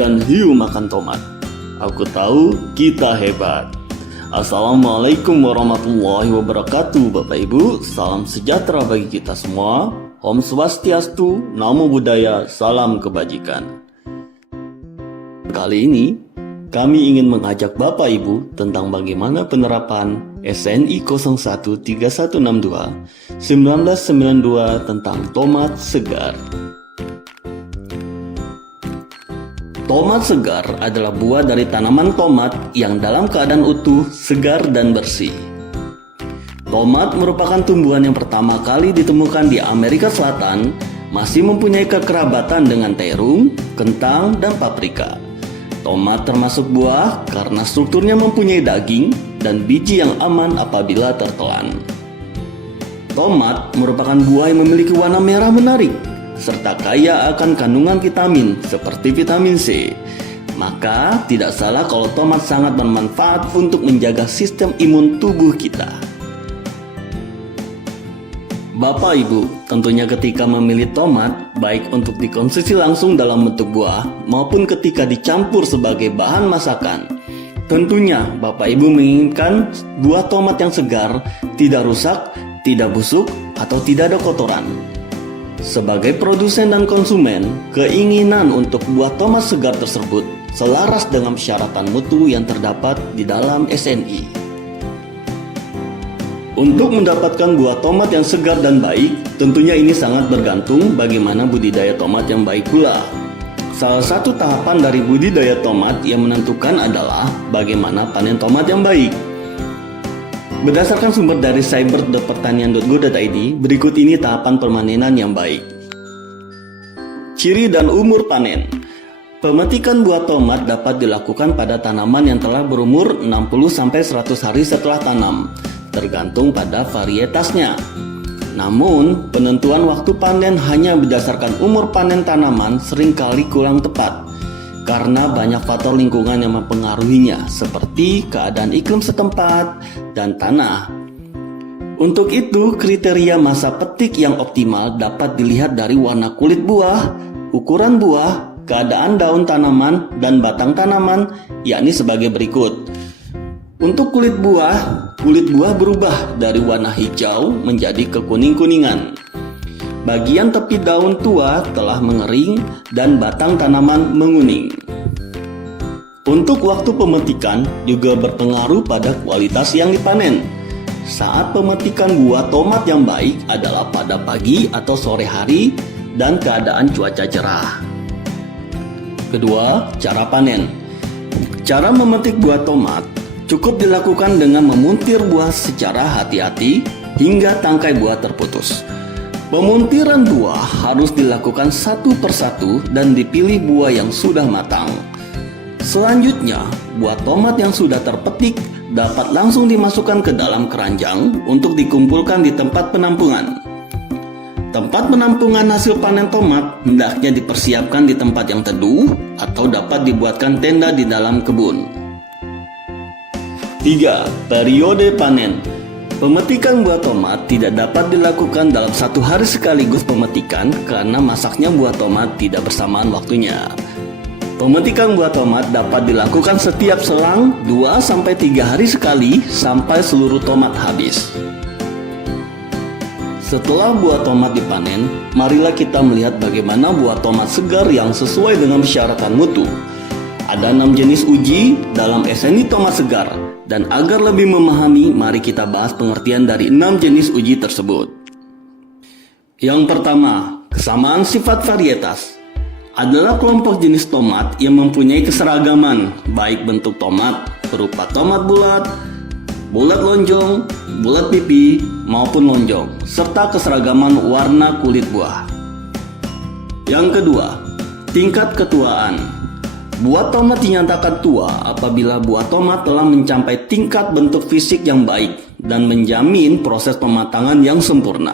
ikan hiu makan tomat. Aku tahu kita hebat. Assalamualaikum warahmatullahi wabarakatuh Bapak Ibu. Salam sejahtera bagi kita semua. Om Swastiastu, Namo Buddhaya, salam kebajikan. Kali ini kami ingin mengajak Bapak Ibu tentang bagaimana penerapan SNI 013162 1992 tentang tomat segar. Tomat segar adalah buah dari tanaman tomat yang dalam keadaan utuh, segar, dan bersih. Tomat merupakan tumbuhan yang pertama kali ditemukan di Amerika Selatan, masih mempunyai kekerabatan dengan terung, kentang, dan paprika. Tomat termasuk buah karena strukturnya mempunyai daging dan biji yang aman apabila tertelan. Tomat merupakan buah yang memiliki warna merah menarik, serta kaya akan kandungan vitamin seperti vitamin C. Maka tidak salah kalau tomat sangat bermanfaat untuk menjaga sistem imun tubuh kita. Bapak Ibu, tentunya ketika memilih tomat, baik untuk dikonsumsi langsung dalam bentuk buah maupun ketika dicampur sebagai bahan masakan, tentunya Bapak Ibu menginginkan buah tomat yang segar, tidak rusak, tidak busuk, atau tidak ada kotoran. Sebagai produsen dan konsumen, keinginan untuk buah tomat segar tersebut selaras dengan persyaratan mutu yang terdapat di dalam SNI. Untuk mendapatkan buah tomat yang segar dan baik, tentunya ini sangat bergantung bagaimana budidaya tomat yang baik pula. Salah satu tahapan dari budidaya tomat yang menentukan adalah bagaimana panen tomat yang baik. Berdasarkan sumber dari cyber.pertanian.go.id, berikut ini tahapan permanenan yang baik. Ciri dan umur panen. Pemetikan buah tomat dapat dilakukan pada tanaman yang telah berumur 60-100 hari setelah tanam, tergantung pada varietasnya. Namun, penentuan waktu panen hanya berdasarkan umur panen tanaman seringkali kurang tepat karena banyak faktor lingkungan yang mempengaruhinya, seperti keadaan iklim setempat dan tanah. Untuk itu, kriteria masa petik yang optimal dapat dilihat dari warna kulit buah, ukuran buah, keadaan daun tanaman, dan batang tanaman, yakni sebagai berikut. Untuk kulit buah berubah dari warna hijau menjadi kekuning-kuningan. Bagian tepi daun tua telah mengering dan batang tanaman menguning. Untuk waktu pemetikan juga berpengaruh pada kualitas yang dipanen. Saat pemetikan buah tomat yang baik adalah pada pagi atau sore hari dan keadaan cuaca cerah. Kedua, cara panen. Cara memetik buah tomat cukup dilakukan dengan memuntir buah secara hati-hati hingga tangkai buah terputus. Pemuntiran buah harus dilakukan satu persatu dan dipilih buah yang sudah matang. Selanjutnya, buah tomat yang sudah terpetik dapat langsung dimasukkan ke dalam keranjang untuk dikumpulkan di tempat penampungan. Tempat penampungan hasil panen tomat hendaknya dipersiapkan di tempat yang teduh atau dapat dibuatkan tenda di dalam kebun. 3. Periode panen. Pemetikan buah tomat tidak dapat dilakukan dalam satu hari sekaligus pemetikan karena masaknya buah tomat tidak bersamaan waktunya. Pemetikan buah tomat dapat dilakukan setiap selang 2-3 hari sekali sampai seluruh tomat habis. Setelah buah tomat dipanen, marilah kita melihat bagaimana buah tomat segar yang sesuai dengan persyaratan mutu. Ada 6 jenis uji dalam SNI tomat segar. Dan agar lebih memahami, mari kita bahas pengertian dari 6 jenis uji tersebut. Yang pertama, kesamaan sifat varietas. Adalah kelompok jenis tomat yang mempunyai keseragaman, baik bentuk tomat berupa tomat bulat, bulat lonjong, bulat pipi, maupun lonjong, serta keseragaman warna kulit buah. Yang kedua, tingkat ketuaan. Buah tomat dinyatakan tua apabila buah tomat telah mencapai tingkat bentuk fisik yang baik dan menjamin proses pematangan yang sempurna.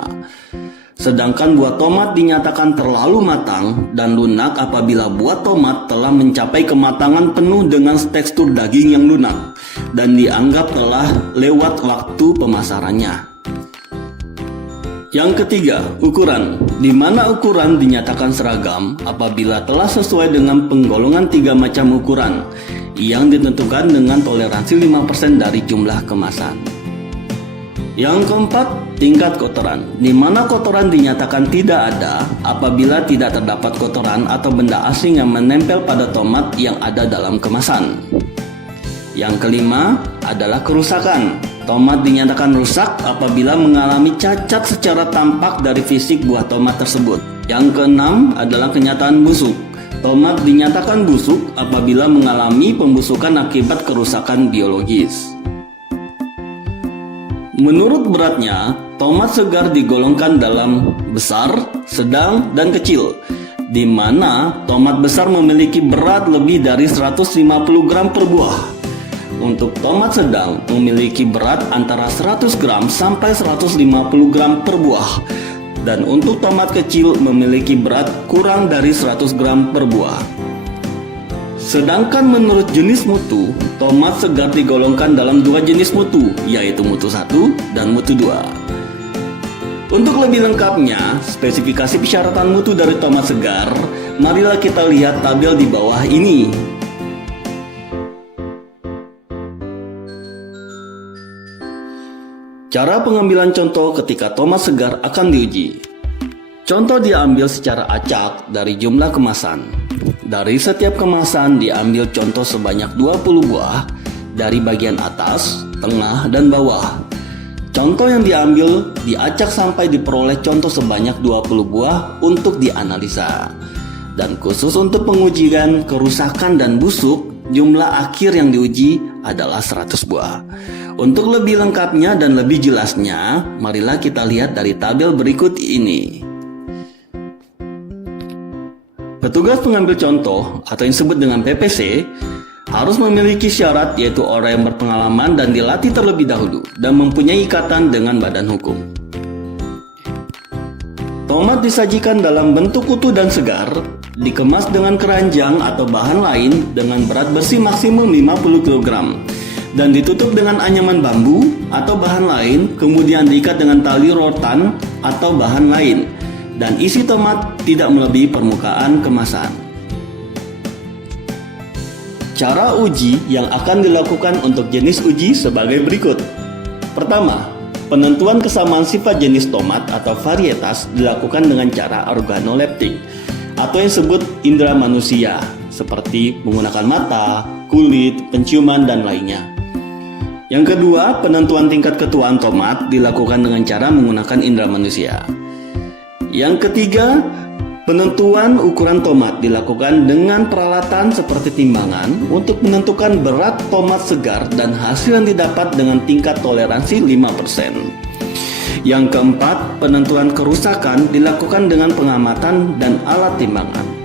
Sedangkan buah tomat dinyatakan terlalu matang dan lunak apabila buah tomat telah mencapai kematangan penuh dengan tekstur daging yang lunak dan dianggap telah lewat waktu pemasarannya. Yang ketiga, ukuran, di mana ukuran dinyatakan seragam apabila telah sesuai dengan penggolongan 3 macam ukuran yang ditentukan dengan toleransi 5% dari jumlah kemasan. Yang keempat, tingkat kotoran, di mana kotoran dinyatakan tidak ada apabila tidak terdapat kotoran atau benda asing yang menempel pada tomat yang ada dalam kemasan. Yang kelima adalah kerusakan. Tomat dinyatakan rusak apabila mengalami cacat secara tampak dari fisik buah tomat tersebut. Yang keenam adalah kenyataan busuk. Tomat dinyatakan busuk apabila mengalami pembusukan akibat kerusakan biologis. Menurut beratnya, tomat segar digolongkan dalam besar, sedang, dan kecil, di mana tomat besar memiliki berat lebih dari 150 gram per buah. Untuk tomat sedang memiliki berat antara 100 gram sampai 150 gram per buah. Dan untuk tomat kecil memiliki berat kurang dari 100 gram per buah. Sedangkan menurut jenis mutu, tomat segar digolongkan dalam 2 jenis mutu, yaitu mutu 1 dan mutu 2. Untuk lebih lengkapnya, spesifikasi persyaratan mutu dari tomat segar, marilah kita lihat tabel di bawah ini. Cara pengambilan contoh ketika tomat segar akan diuji. Contoh diambil secara acak dari jumlah kemasan. Dari setiap kemasan diambil contoh sebanyak 20 buah dari bagian atas, tengah, dan bawah. Contoh yang diambil diacak sampai diperoleh contoh sebanyak 20 buah untuk dianalisa. Dan khusus untuk pengujian kerusakan dan busuk, jumlah akhir yang diuji adalah 100 buah. Untuk lebih lengkapnya dan lebih jelasnya, marilah kita lihat dari tabel berikut ini. Petugas pengambil contoh atau yang disebut dengan PPC harus memiliki syarat, yaitu orang yang berpengalaman dan dilatih terlebih dahulu dan mempunyai ikatan dengan badan hukum. Tomat disajikan dalam bentuk utuh dan segar, dikemas dengan keranjang atau bahan lain dengan berat bersih maksimum 50 kg dan ditutup dengan anyaman bambu atau bahan lain, kemudian diikat dengan tali rotan atau bahan lain, dan isi tomat tidak melebihi permukaan kemasan. Cara uji yang akan dilakukan untuk jenis uji sebagai berikut. Pertama, penentuan kesamaan sifat jenis tomat atau varietas dilakukan dengan cara organoleptik atau yang disebut indera manusia, seperti menggunakan mata, kulit, penciuman, dan lainnya. Yang kedua, penentuan tingkat ketuaan tomat dilakukan dengan cara menggunakan indera manusia. Yang ketiga, penentuan ukuran tomat dilakukan dengan peralatan seperti timbangan untuk menentukan berat tomat segar dan hasil yang didapat dengan tingkat toleransi 5%. Yang keempat, penentuan kerusakan dilakukan dengan pengamatan dan alat timbangan.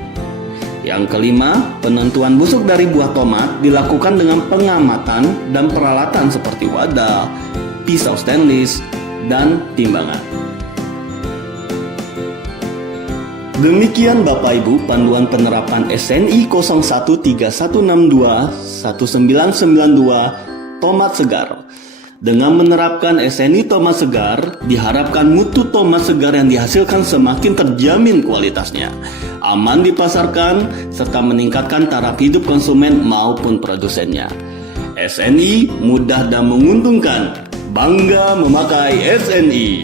Yang kelima, penentuan busuk dari buah tomat dilakukan dengan pengamatan dan peralatan seperti wadah, pisau stainless, dan timbangan. Demikian Bapak Ibu panduan penerapan SNI 0131621992 tomat segar. Dengan menerapkan SNI tomat segar, diharapkan mutu tomat segar yang dihasilkan semakin terjamin kualitasnya, aman dipasarkan, serta meningkatkan taraf hidup konsumen maupun produsennya. SNI mudah dan menguntungkan. Bangga memakai SNI.